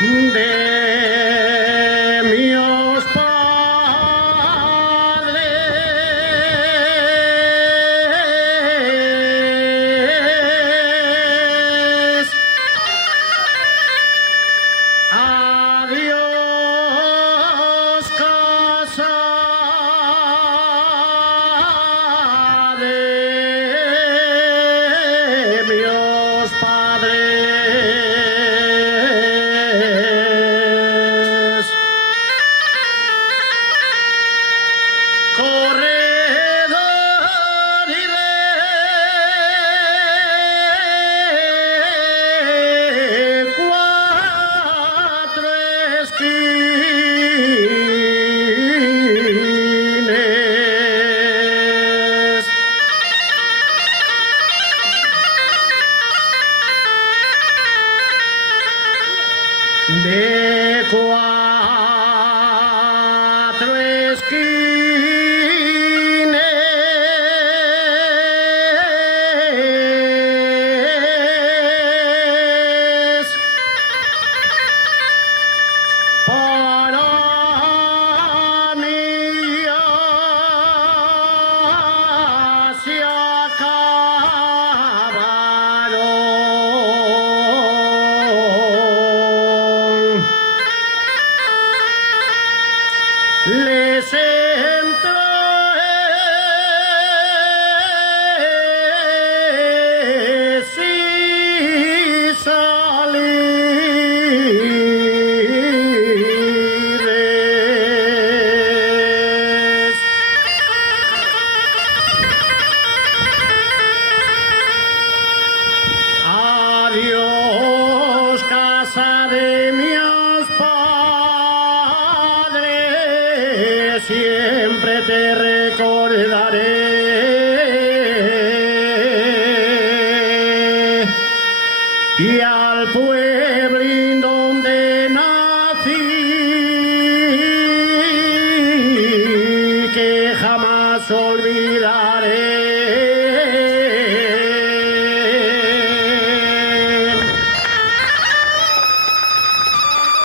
de mis padres. Adiós, casa de mis padres. Corredor y de cuatro esquines. De cuatro esquines. Para mí ya se acabaron. Les entré sin salires. Adiós, casa de mis padres, siempre te recordaré.